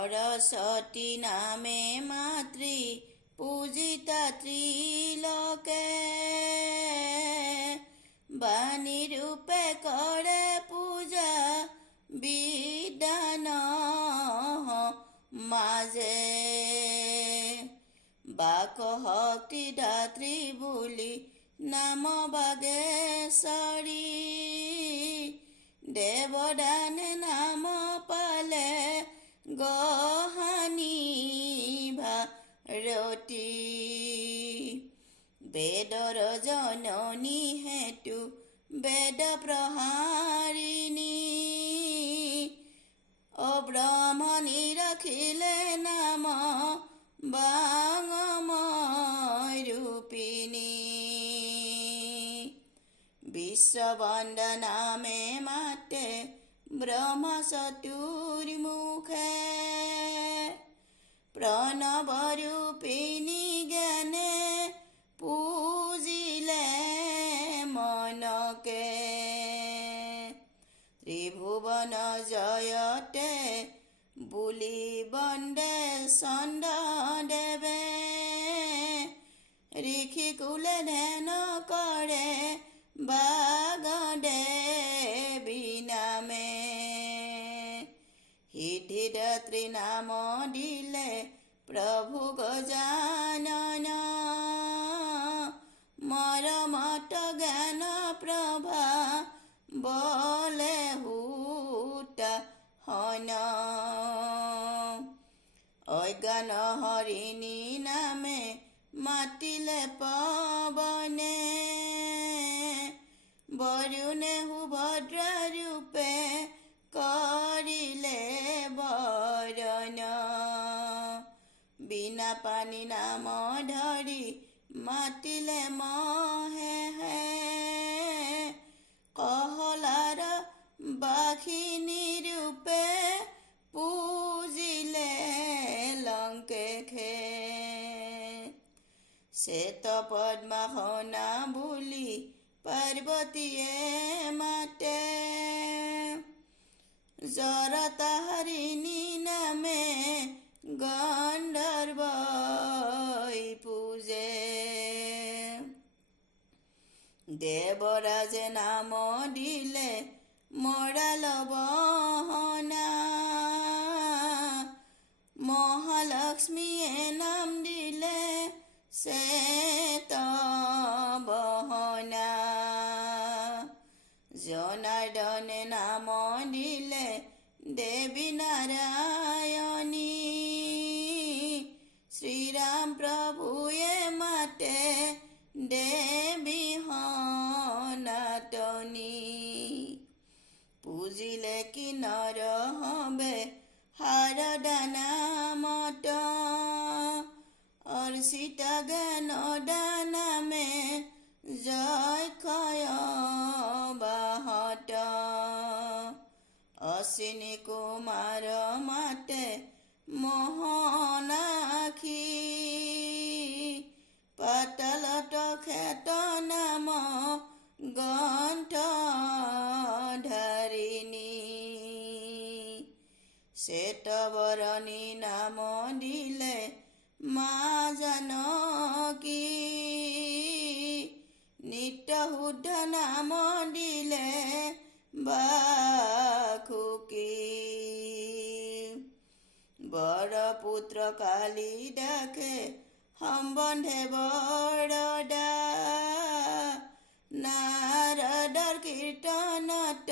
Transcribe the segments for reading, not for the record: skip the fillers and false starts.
सरस्वती नामे मातृ पूजिता त्रिलोके बाणी रूपे करे पूजा विद्यान माजे बाक शक्ति दात्री बोली नाम बागेश्वरी देवदाने नाम पाले गहानी भारती वेदर जननी हेतु वेद प्रहारिणी अब्रह्मणी रखिले नाम बांगमय रूपिणी विश्ववंदना नामे माते ब्रह्म चतुर्मुखे प्रणव रूपिणी ज्ञाने पूजिले मनके त्रिभुवन जयते বুলি বন্দে চন্দ দেৱে ঋষি কুলে ধ্যান কৰে বাগদেৱী নামে সিদ্ধিদাত্ৰী নাম দিলে প্ৰভু গজানন মৰমত জ্ঞান প্ৰভা বলে হুতা হন অজ্ঞান হৰিণী নামে মাতিলে পৱনে বৰুণে সুভদ্ৰ ৰূপে কৰিলে বৰণ বিনা পানী নাম ধৰি মাতিলে মহে কহলাৰ বাঘিনী ৰূপে पूजिले लंकेखे श्वेत पद्मासना বুলি पार्वतीये माते जरताहरिणी नामे गंधर्वई पूजे देवराजे नाम दिले मराल बहना महालक्ष्मीये नाम दिले श्वेत बहना जनार्दने नाम दिले देवी नारायणी श्रीराम प्रभुये माते देवी सनातनी पूजिले किन्नर हबे शारदा नामत अर्चिता ज्ञानदा नामे जयक्षय बाहत अश्विनी कुमार माते मोहनाक्षी पातालत खेत नाम ग्रंथ धारिणी श्वेतबरणी नाम दिले मा जानकी नित्य शुद्ध नाम दिले बाखुकी बर पुत्र कालिदासे সম্বন্ধে বৰদা নাৰদৰ কীৰ্তনত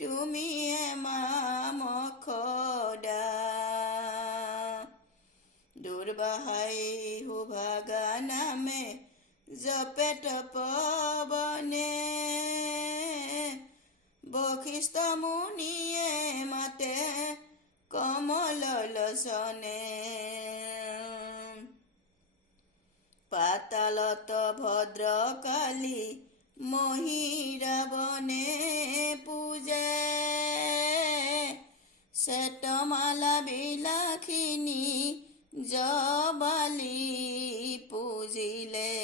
তুমিয়ে মামখদা দুৰ্বাহাই সুভাগা নামে জপে তপবনে বশিষ্ঠ মুনিয়ে মাতে কমল লোচনে পাতালত ভদ্ৰকালী মহিৰাৱনে পূজে শ্বেতমালা বিলাসিনী জবালি পূজিলে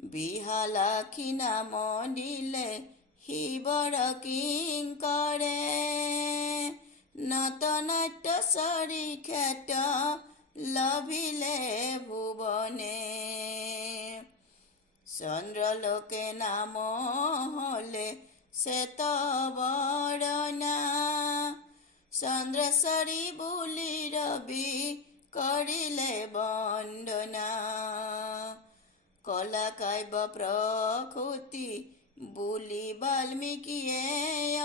বিহালাক্ষী নাম দিলে শিৱৰ কিংকৰে নটনাট্যশ্বৰী খ্যাত লভিলে ভুৱনে চন্দ্ৰলোকে নাম হলে শ্বেত বৰণা চন্দ্ৰেশ্বৰী বুলি ৰবি কৰিলে বন্দনা কলা কাব্য প্ৰসূতি বুলি বাল্মীকিয়ে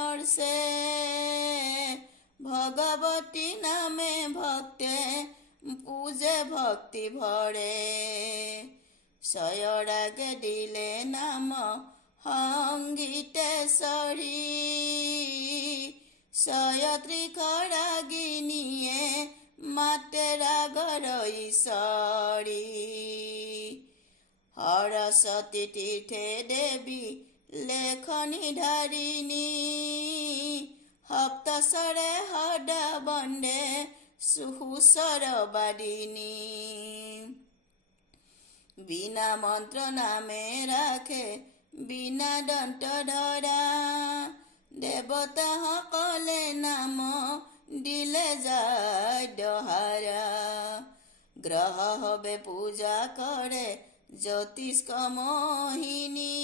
অৰ্চে ভগৱতী নামে ভক্তে পূজে ভক্তি ভৰে ছয়ৰাগে দিলে নাম সংগীতেশ্বৰী ছয়ত্ৰিশৰাগিনীয়ে মাতে ৰাগৰ ঈশ্বৰী সৰস্বতী তীৰ্থে দেৱী লেখনি ধাৰিণী সপ্তস্বৰে সদা বন্দে সুচৰবাদিনী বিনা মন্ত্ৰ নামে ৰাখে বিনা দন্ত ধৰা দেৱতাসকলে নাম দিলে যায় দহাৰা গ্ৰহ হবে পূজা কৰে জ্যোতিষ্ক মোহিনী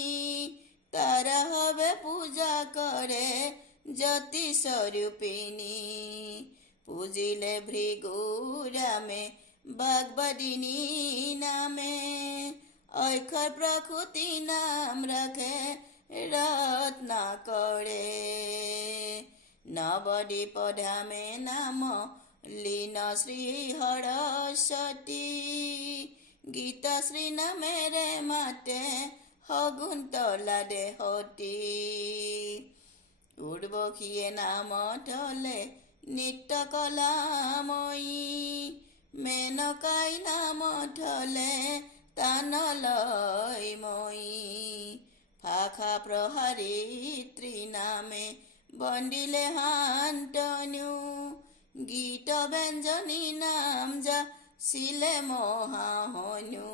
তাৰা হবে পূজা কৰে জ্যোতিস্বৰূপিণী পূজিলে ভৃগুৰামে বাগবাদিনী নামে অক্ষৰ প্ৰসূতি নাম ৰাখে ৰত্নাকৰে নৱদ্বীপ ধামে নাম লীন শ্ৰী সৰস্বতী গীতশ্ৰী নামেৰে মাতে শকুন্তলা দেহতী উৰ্বশীয়ে নাম থলে নিত্য কলাময়ী মেনকাই নাম থলে তানলয়ময়ী ভাষা প্ৰহাৰিত্ৰী নামে বন্দিলে শান্তনু গীত ব্যঞ্জনী নাম যাচিলে মহাহনু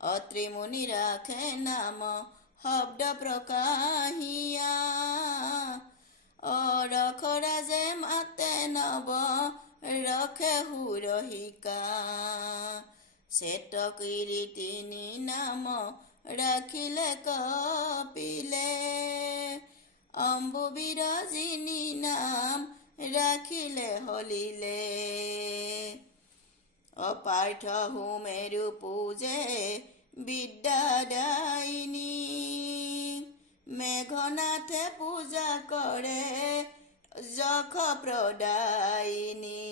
অত্ৰি মুনি ৰাখে নাম শব্দ প্ৰকাশিয়া অৰখৰাজে মাতে নৱ ৰখে সুৰহিকা শ্বেতকীৰ্তিনী নাম ৰাখিলে কপিলে অম্বুবিৰজিনী নাম ৰাখিলে হলিলে অপাৰ্থ সুমেৰু পূজে বিদ্যাদায়িনী মেঘনাথে পূজা কৰে যশ প্ৰদায়িনী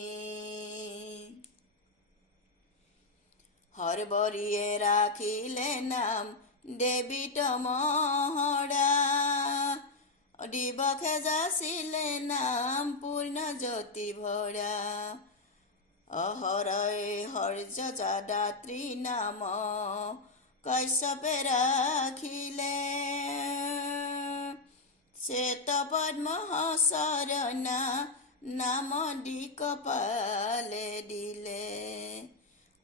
হৰবৰীয়ে ৰাখিলে নাম দেৱী তমহৰা দিৱসে যাচিলে নাম পূৰ্ণ জ্যোতি ভৰা অহৰই হৰ্যদাত্ৰী নাম কশ্যপে ৰাখিলে শ্বেত পদ্ম শৰণা নাম দি কপালে দিলে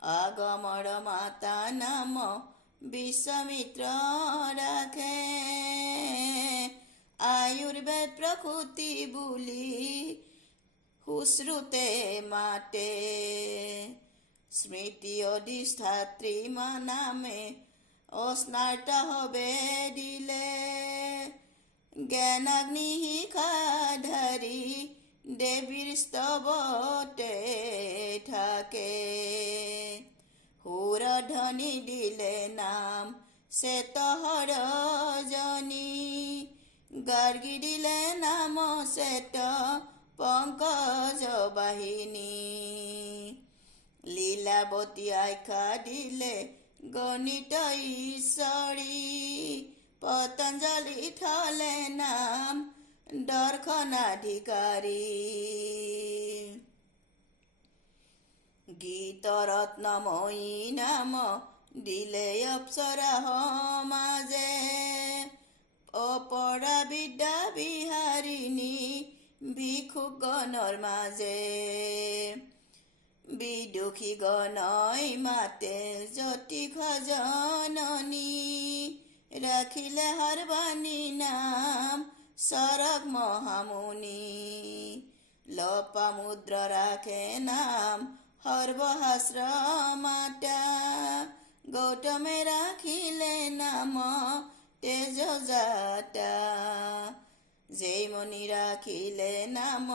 আগমৰ মাতা নাম বিশ্বমিত্ৰ ৰাখে আয়ুৰ্বেদ প্ৰসূতি বুলি সুশ্ৰুতে মাতে স্মৃতি অধিষ্ঠাত্ৰী নামে অস্নাৰ্ত হবে দিলে জ্ঞানাগ্নি শিখাধাৰী দেৱীৰ স্তৱতে থাকে সুৰধ্বনি দিলে নাম শ্বেতহৰজনী গাৰ্গী দিলে নাম শ্বেত পংকজ বাহিনী লীলাৱতী আখ্যা দিলে গণিত ঈশ্বৰী পতঞ্জলি থলে নাম দৰ্শনাধিকাৰী গীত ৰত্নময়ী নাম দিলে অপ্সৰা সমাজে অপৰা বিদ্যা বিহাৰিণী ভিক্ষুকগণৰ মাজে বিদুষী গণই মাতে জ্যোতিষ জননী ৰাখিলে হৰবাণী নাম চৰক মহামুনি লপামুদ্ৰ ৰাখে নাম সৰ্বশাস্ত্ৰ গৌতমে ৰাখিলে নাম তেজ জাতা যেই মণি ৰাখিলে নাম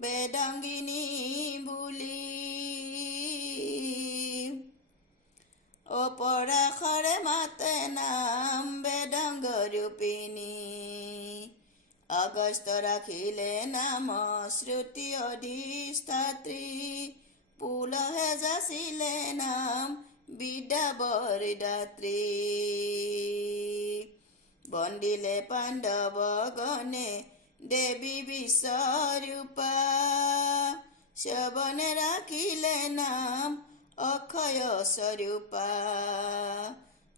বেদাংগিনী বুলি অপৰাশৰে মাতে নাম বেদাংগ ৰূপিণী অগস্ত ৰাখিলে নাম শ্ৰুতি অধিষ্ঠাত্ৰী পুলহে যাচিলে নাম বিদ্যা বৰদাত্ৰী বন্দিলে পাণ্ডৱ গণে দেৱী বিশ্বৰূপা শ্ৰৱণে ৰাখিলে নাম অক্ষয় স্বৰূপা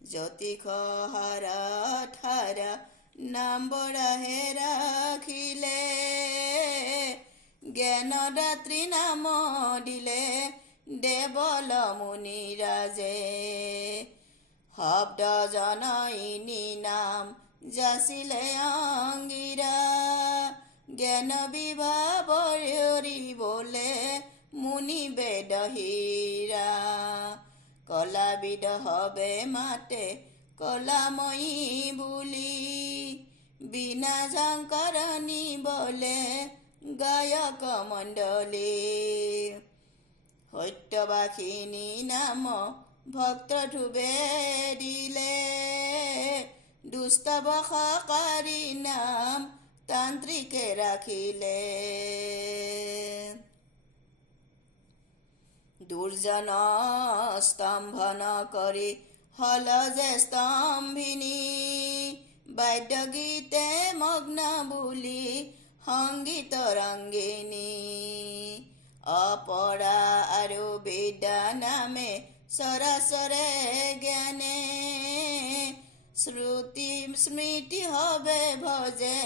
জ্যোতিষ হাৰা নাম বৰাহে ৰাখিলে জ্ঞানদাত্ৰী নাম দিলে দেৱল মুনিৰাজে শব্দ জনয়িনী নাম যাচিলে অংগীৰা জ্ঞান বিভাৱৰিবলে মুনি বেদ হীৰা কলাবিদ হবে মাতে কলাময়ী বুলি বিনা ঝংকৰণী বলে গায়ক মণ্ডলী সত্যবাসিনী নাম ভক্ত ধুবে দিলে দুষ্ট বশকাৰী নাম তান্ত্ৰিকে ৰাখিলে দুৰ্জন স্তম্ভন কৰি হল যে স্তম্ভিনী বাদ্য গীতে মগ্ন বুলি সংগীত ৰংগিনী অপৰা আৰু বিদ্যা নামে সৰাসৰে জ্ঞানে শ্ৰুতি স্মৃতি হবে ভজে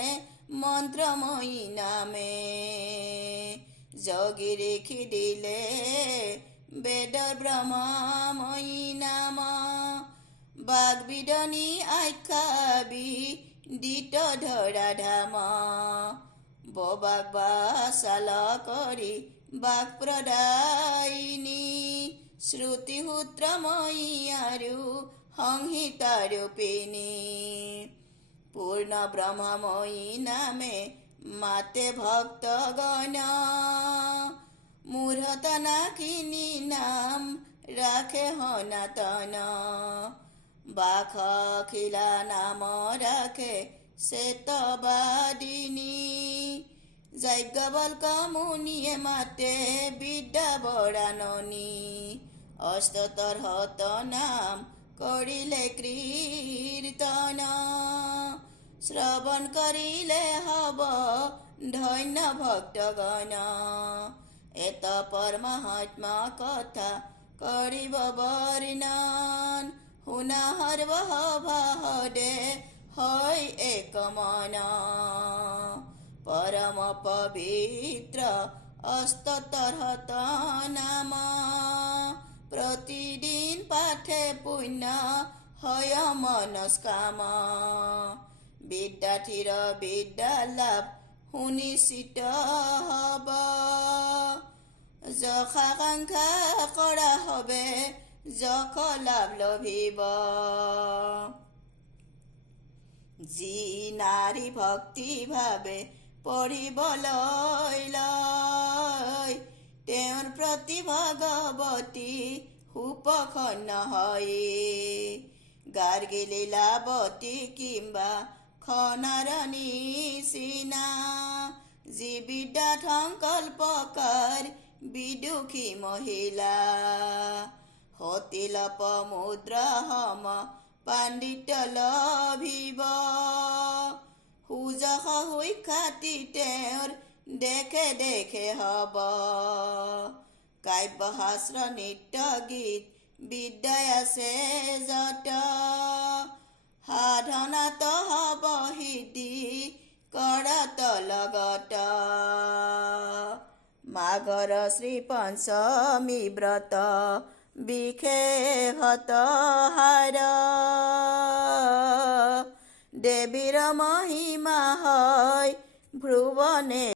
মন্ত্ৰময়ী নামে যোগী ৰেখি দিলে বেদৰ ব্ৰহ্মময়ী নাম বাগবিদনী আখ্যা বিদিত ধৰা ধাম ববাক বাচাল কৰি বাক প্ৰদায়িনী শ্ৰুতিসূত্ৰময়ী আৰু সংহিতা ৰূপিণী পূৰ্ণ ব্ৰহ্মময়ী নামে মাতে ভক্তগণ মূঢ়ত নাকিনী নাম ৰাখে সনাতন বাখখিলা নাম ৰাখে চেতবাদিনী যজ্ঞবল্ক মুনিয়ে মাতে বিদ্যা বৰাননী অষ্টতৰ হত নাম কৰিলে কীৰ্তন শ্ৰৱণ কৰিলে হব ধন্য ভক্তগণ এত পৰমাত্মা কথা কৰিব বৰ্ণন শুনা সৰ্বসভাসদে হয় এক মন পৰম পবিত্ৰ অষ্টতৰ হত নাম প্ৰতিদিন পাঠে পুণ্য হয় মনস্কাম বিদ্যাৰ্থীৰ বিদ্যা লাভ সুনিশ্চিত হব যশাকাংক্ষা কৰা হবে যশ লাভ লভিব যি নাৰী ভক্তি ভাৱে পঢ়িবলৈ লয় তেওঁৰ প্ৰতি ভগৱতী সুপখন্ন হয় গাৰ্গী লীলাৱতী কিম্বা খনাৰ নিচিনা যি বিদ্যাত সংকল্পকাৰ বিদুষী মহিলা সতিলপ মুদ্ৰা সম পাণ্ডিত্য লভিব সুযশ সুখ্যাতি তেওঁৰ দেখে দেখে হব কাব্য শাস্ত্ৰ নৃত্য গীত বিদ্যাই আছে যত সাধনাত হব সিদ্ধি কৰাত লগত মাঘৰ শ্ৰী পঞ্চমী ব্ৰত বিশেষত হাৰ দেৱীৰ মহিমা হয় ভ্ৰুৱনে